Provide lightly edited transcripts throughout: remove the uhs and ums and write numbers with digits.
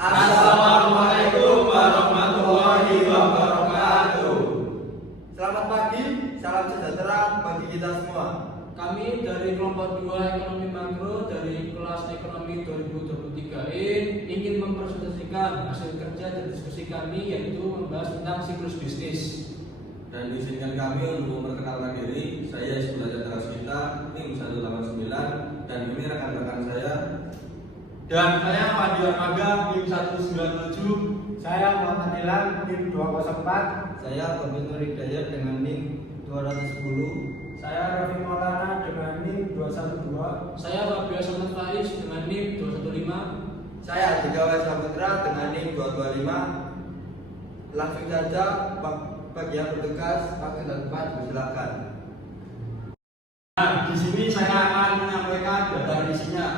Assalamualaikum warahmatullahi wabarakatuh. Selamat pagi, salam sejahtera bagi kita semua. Kami dari kelompok 2 ekonomi makro dari kelas ekonomi 2023 ingin mempresentasikan hasil kerja dan diskusi kami, yaitu membahas tentang siklus bisnis. Dan diizinkan kami untuk memperkenalkan diri. Saya Isbulaja Tarasmita, NIM 189, dan ini rekan-rekan saya. Dan saya Fadi Armaga, NIM 197. Saya Muhammad Nilan, NIM 204. Saya Tobit Nur Hidayat dengan NIM 210. Saya Raffi Maulana dengan NIM 212. Saya Fabio Samad Faiz dengan NIM 215. Saya Adhika W. Saputra dengan NIM 225. Langsung saja bagi yang bertugas pakai tempat silakan. Nah, di sini saya akan menyampaikan daftar isinya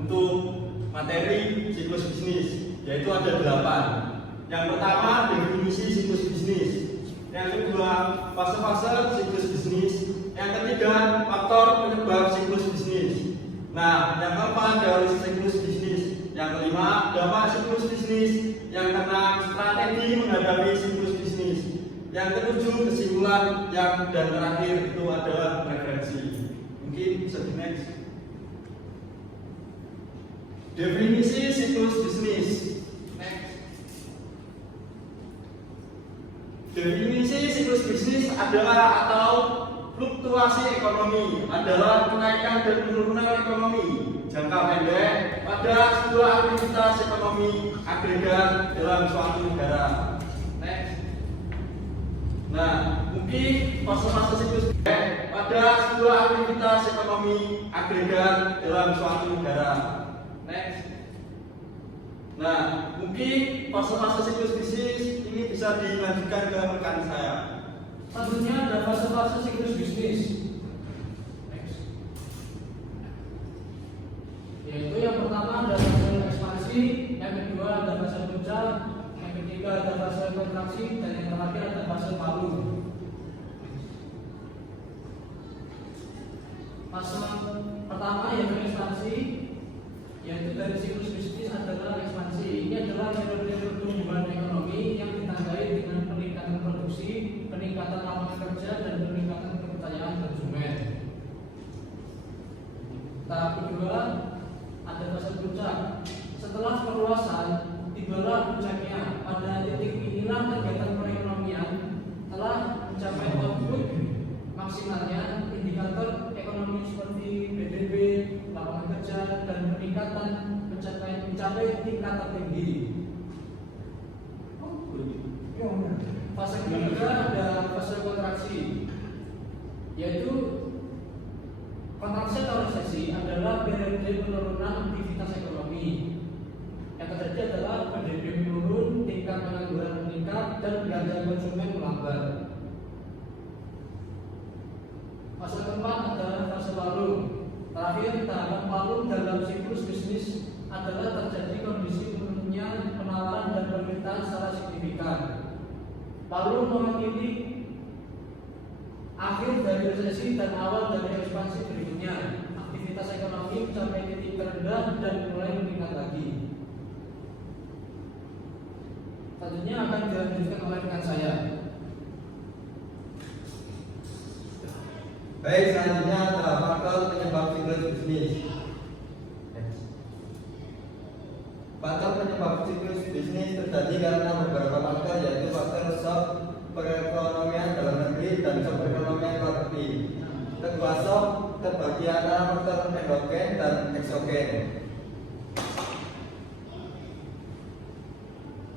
untuk materi siklus bisnis, yaitu ada 8. Yang pertama, definisi siklus bisnis. Yang kedua, fase-fase siklus bisnis. Yang ketiga, faktor penyebab siklus bisnis. Nah, yang keempat, teori siklus bisnis. Yang kelima, dampak siklus bisnis. Yang keenam, strategi menghadapi siklus bisnis. Yang ketujuh, kesimpulan. Dan terakhir itu adalah referensi. Mungkin bisa di next. Definisi siklus bisnis. Next. Definisi siklus bisnis adalah atau fluktuasi ekonomi, adalah kenaikan dan penurunan ekonomi jangka pendek pada sebuah aktivitas ekonomi agregat dalam suatu negara. Next. Nah, mungkin fase-fase siklus pada sebuah aktivitas ekonomi agregat dalam suatu negara. Next. Nah, mungkin fase-fase siklus bisnis ini bisa dilanjutkan ke rekan saya. Selanjutnya ada fase-fase siklus bisnis. Next. Yaitu yang pertama ada fase ekspansi, yang kedua ada fase puncak, yang ketiga ada fase kontraksi, dan yang terakhir ada fase palu. Fase pertama yaitu ekspansi, yaitu dari siklus bisnis adalah ekspansi. Ini adalah periode pertumbuhan ekonomi yang ditandai dengan peningkatan produksi, peningkatan lapangan kerja, dan peningkatan kepercayaan konsumen. Tahap kedua ada fase puncak. Setelah perluasan, tibalah puncaknya. Pada titik inilah kegiatan perekonomian telah mencapai output maksimalnya. Indikator ekonomi seperti PDB, lapangan kerja, dan peningkatan mencapai tingkat tertinggi. Fase ketiga ada fase kontraksi, yaitu kontraksi atau resesi adalah periode penurunan aktivitas ekonomi. Yang terjadi adalah PDB menurun, tingkat pengangguran meningkat, dan belanja konsumen melambat. Fase keempat adalah fase palu. Terakhir, tahapan palu dalam siklus bisnis adalah terjadi kondisi menurunnya penawaran dan permintaan secara signifikan. Palu mewakili akhir dari resesi dan awal dari ekspansi berikutnya. Aktivitas ekonomi mencapai titik terendah dan mulai meningkat lagi. Selanjutnya akan dilanjutkan oleh rekan saya. Baik, selanjutnya adalah faktor penyebab siklus bisnis. Faktor penyebab siklus bisnis terjadi karena beberapa faktor, yaitu faktor shock perekonomian dalam negeri dan shock perekonomian luar negeri. Kedua shock terbagi antara faktor endogen dan eksogen.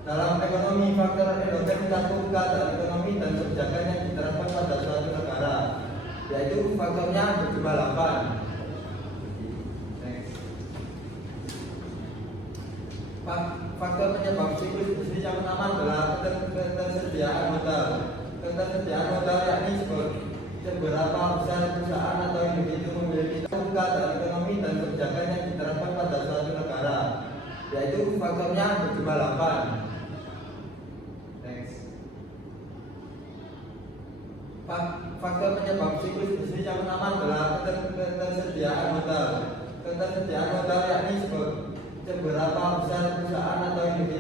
Dalam ekonomi, faktor endogen mencakup keadaan ekonomi dan kebijakan yang diterapkan pada suatu negara, yaitu faktornya berjumlah 8. Faktor penyebab siklus bisnis yang pertama adalah ketersediaan modal. Ketersediaan modal yakni seberapa besar perusahaan atau individu memiliki keadaan ekonomi dan kebijakan yang diterapkan pada suatu negara, yaitu faktornya berjumlah 8. Faktor penyebab siklus bisnis yang pertama adalah ketersediaan modal. Ketersediaan modal yakni seberapa besar perusahaan atau individu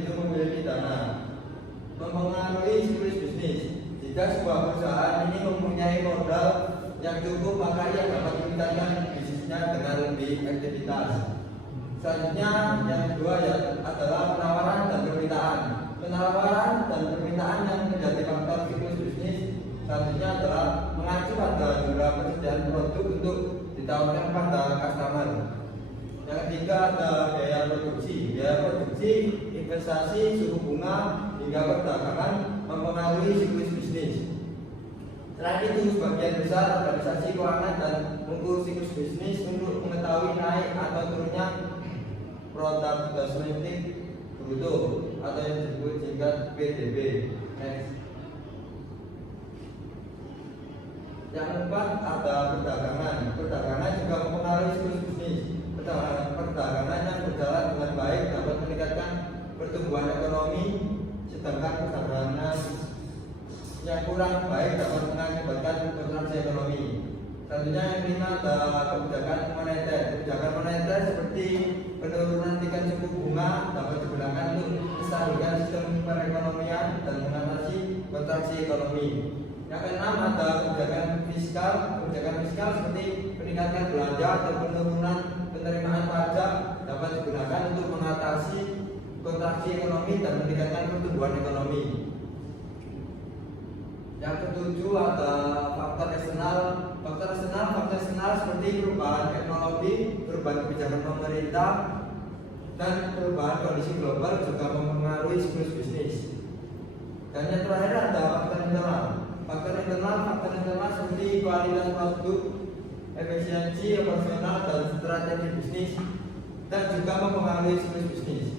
Jika sebuah perusahaan ini mempunyai modal yang cukup, maka ia dapat meningkatkan bisnisnya dengan lebih aktivitas. Selanjutnya yang kedua adalah penawaran dan permintaan. Penawaran dan permintaan yang menjadi faktor siklus bisnis selanjutnya adalah mengacu pada jumlah persediaan produk untuk ditawarkan pada customer. Yang ketiga ada biaya produksi. Biaya produksi, investasi, suku bunga hingga perdagangan mempengaruhi siklus bisnis. Selain itu, sebagian besar organisasi keuangan dan mengukur siklus bisnis untuk mengetahui naik atau turunnya produk domestik bruto atau yang disebut singkat PDB. Next. Yang keempat ada perdagangan. Perdagangan juga mempengaruhi siklus bisnis. Perdagangan yang berjalan dengan baik dapat meningkatkan pertumbuhan ekonomi, sedangkan perdagangan yang kurang baik dapat mengakibatkan kontraksi ekonomi. Selanjutnya yang kelima adalah kebijakan moneter. Kebijakan moneter seperti penurunan tingkat suku bunga dapat digunakan untuk menstabilkan sistem perekonomian dan mengatasi kontraksi ekonomi. Yang keenam ada kebijakan fiskal. Kebijakan fiskal seperti peningkatan belanja atau penurunan penerimaan pajak dapat digunakan untuk mengatasi kontraksi ekonomi dan meningkatkan pertumbuhan ekonomi. Yang ketujuh ada faktor eksternal. Faktor eksternal seperti perubahan teknologi, perubahan kebijakan pemerintah, dan perubahan kondisi global juga mempengaruhi siklus bisnis. Dan yang terakhir ada faktor internal. Faktor internal seperti kualitas produk, efisiensi operasional dan strategi bisnis, dan juga mempengaruhi siklus bisnis.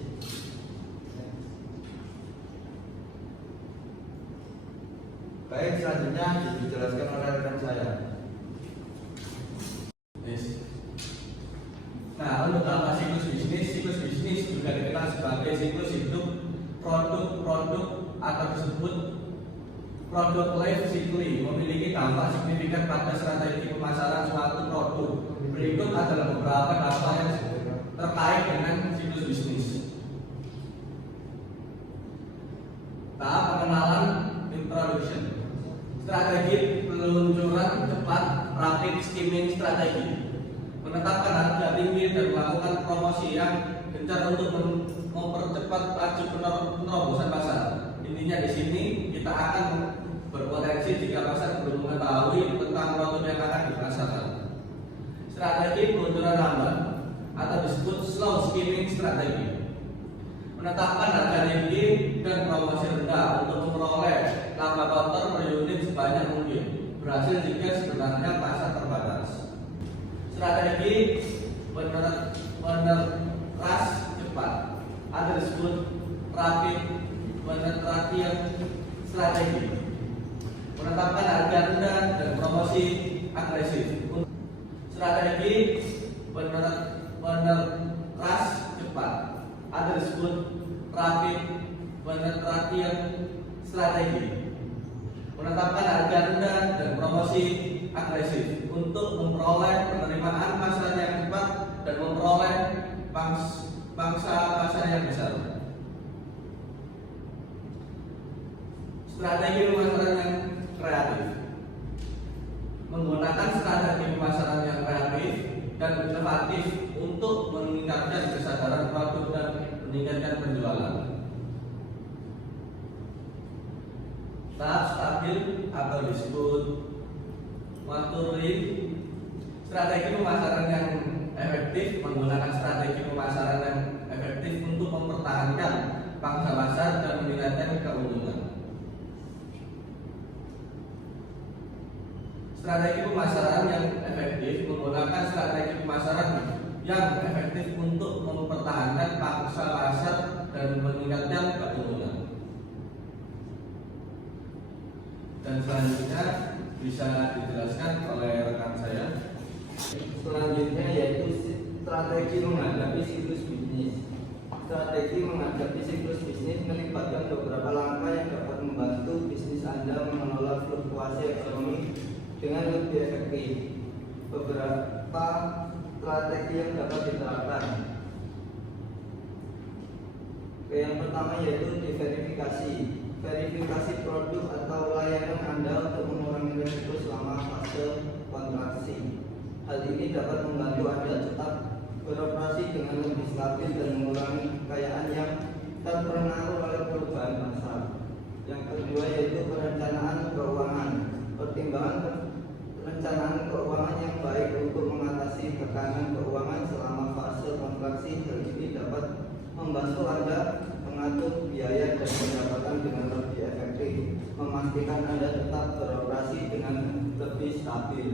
Baik, selanjutnya dijelaskan oleh rekan saya. Yes. Nah, untuk apa siklus bisnis? Siklus bisnis juga dikenal sebagai siklus hidup produk-produk atau disebut product life cycle, memiliki dampak signifikan pada strategi pemasaran suatu produk. Berikut adalah beberapa dampak yang terkait dengan siklus bisnis. Tahap pengenalan, introduction. Strategi peluncuran cepat, rapid skimming strategi. Menetapkan harga tinggi dan melakukan promosi yang gencar untuk mempercepat laju penerobosan pasar. Intinya di sini kita akan berpotensi jika pasar belum mengetahui tentang produk yang akan dipasarkan. Strategi peluncuran lambat atau disebut slow skimming strategi. Menetapkan harga tinggi dan promosi rendah untuk memperoleh laba kotor per unit sebanyak mungkin. Berhasil jika sebenarnya pasar terbatas. Strategi peneras cepat atau disebut rapid penetration strategi. Menetapkan harga rendah dan promosi agresif. Strategi peneras cepat atau disebut rapid penetration strategi. Menetapkan harga rendah dan promosi agresif untuk memperoleh penerimaan pasar yang cepat dan memperoleh pangsa pasar yang besar. Strategi pemasaran yang kreatif. Menggunakan strategi pemasaran yang kreatif dan inovatif untuk meningkatkan kesadaran produk dan meningkatkan penjualan. Tahap stabil atau disebut maturity. Strategi pemasaran yang efektif. Menggunakan strategi pemasaran yang efektif untuk mempertahankan pangsa pasar dan meningkatkan keuntungan. Strategi pemasaran yang efektif. Menggunakan strategi pemasaran yang efektif untuk mempertahankan pangsa pasar dan meningkatkan keuntungan. Dan selanjutnya bisa dijelaskan oleh rekan saya. Selanjutnya yaitu strategi menghadapi siklus bisnis. Strategi menghadapi siklus bisnis melibatkan beberapa langkah yang dapat membantu bisnis Anda mengelola fluktuasi ekonomi dengan lebih efektif. Beberapa strategi yang dapat diterapkan. Yang pertama yaitu diverifikasi. verifikasi produk atau layanan Anda untuk mengurangi risiko selama fase kontraksi. Hal ini dapat membantu Anda tetap beroperasi dengan lebih stabil dan mengurangi kekayaan yang terpengaruh oleh perubahan pasar. Yang kedua yaitu perencanaan keuangan. Pertimbangan perencanaan keuangan yang baik untuk mengatasi tekanan keuangan selama fase kontraksi. Hal ini dapat membantu Anda mengatur biaya dan pendapatan dengan lebih efektif, memastikan Anda tetap beroperasi dengan lebih stabil.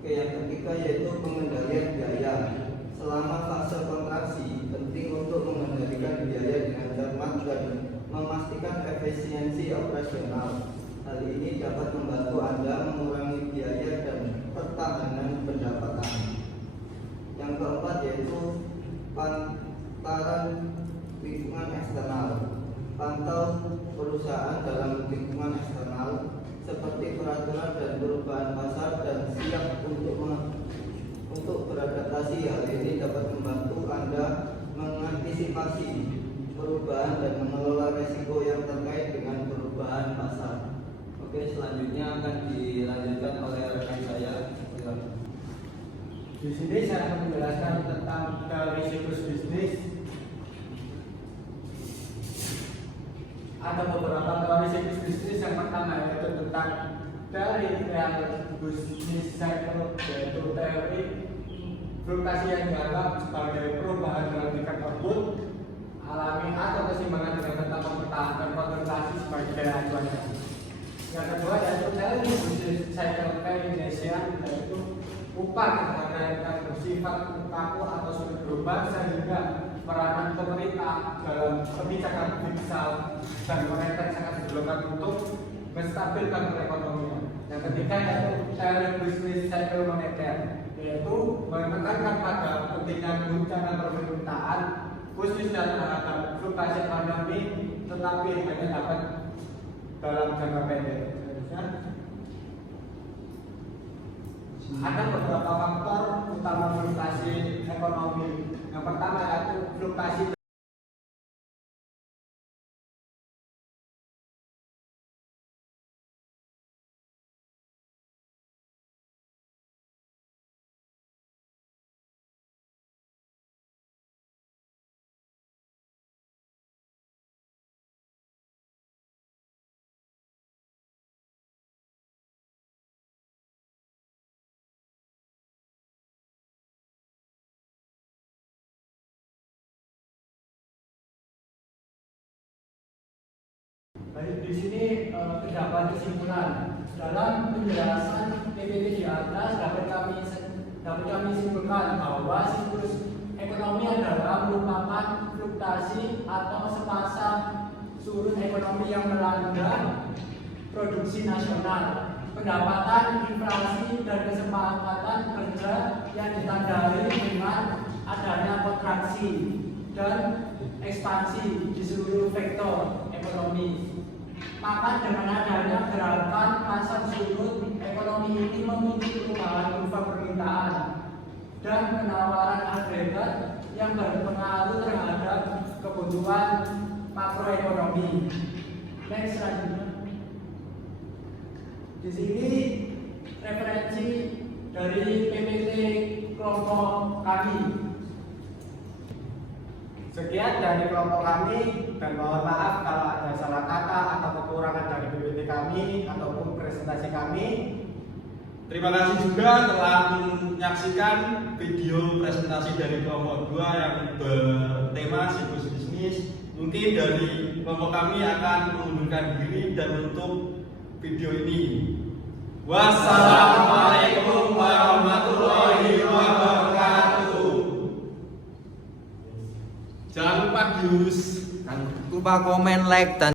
Oke, yang ketiga yaitu pengendalian biaya. Selama fase kontraksi, penting untuk mengendalikan biaya dengan cermat dan memastikan efisiensi operasional. Hal ini dapat membantu Anda mengurangi biaya dan pertahanan pendapatan. Yang keempat yaitu pantauan lingkungan eksternal. Pantau perusahaan dalam lingkungan eksternal seperti peraturan dan perubahan pasar dan siap untuk beradaptasi. Hal ini dapat membantu Anda mengantisipasi perubahan dan mengelola risiko yang terkait dengan perubahan pasar. Oke, selanjutnya akan dilanjutkan oleh rekan saya. Di sini saya akan menjelaskan tentang teori siklus bisnis. Ada beberapa teori siklus bisnis. Yang pertama yaitu tentang teori real bisnis cycle, yaitu teori fluktuasi yang dianggap sebagai perubahan dalam tingkat output alami atau keseimbangan dengan tetap mempertahankan konsentrasi sebagai daya acuannya. Yang kedua yaitu teori bisnis cycle Keynesian, yaitu upah yang bersifat kaku atau sulit berubah sehingga peranan pemerintah dalam kebijakan fiskal dan moneter sangat diperlukan untuk menstabilkan perekonomian. Yang ketiga yaitu teori bisnis cycle moneter, yaitu menekankan pada pentingnya guncangan permintaan khususnya terhadap fluktuasi ekonomi, tetapi hanya dapat dalam jangka pendek. Ada beberapa faktor utama fluktuasi ekonomi. Yang pertama yaitu fluktuasi Baik, di sini terdapat kesimpulan. Dalam penjelasan PPT di atas dapat kami simpulkan bahwa siklus ekonomi adalah merupakan fluktuasi atau sepasang surut ekonomi yang melanda produksi nasional, pendapatan, inflasi, dan kesepakatan kerja yang ditandai dengan adanya kontraksi dan ekspansi di seluruh sektor ekonomi. Maka dengan adanya gerakan pasang surut ekonomi ini memiliki perubahan kurva permintaan dan penawaran agregat yang berpengaruh terhadap kebutuhan makroekonomi. Next, selanjutnya. Di sini referensi dari PPT kelompok kami. Sekian dari kelompok kami, dan mohon maaf kalau ada salah kata atau kekurangan dari PPT kami ataupun presentasi kami. Terima kasih juga telah menyaksikan video presentasi dari kelompok 2 yang bertema siklus bisnis. Mungkin dari kelompok kami akan mengundurkan diri dan menutup video ini. Wassalamualaikum warahmatullahi wabarakatuh. Jangan lupa Gus. Jangan lupa komen, like, dan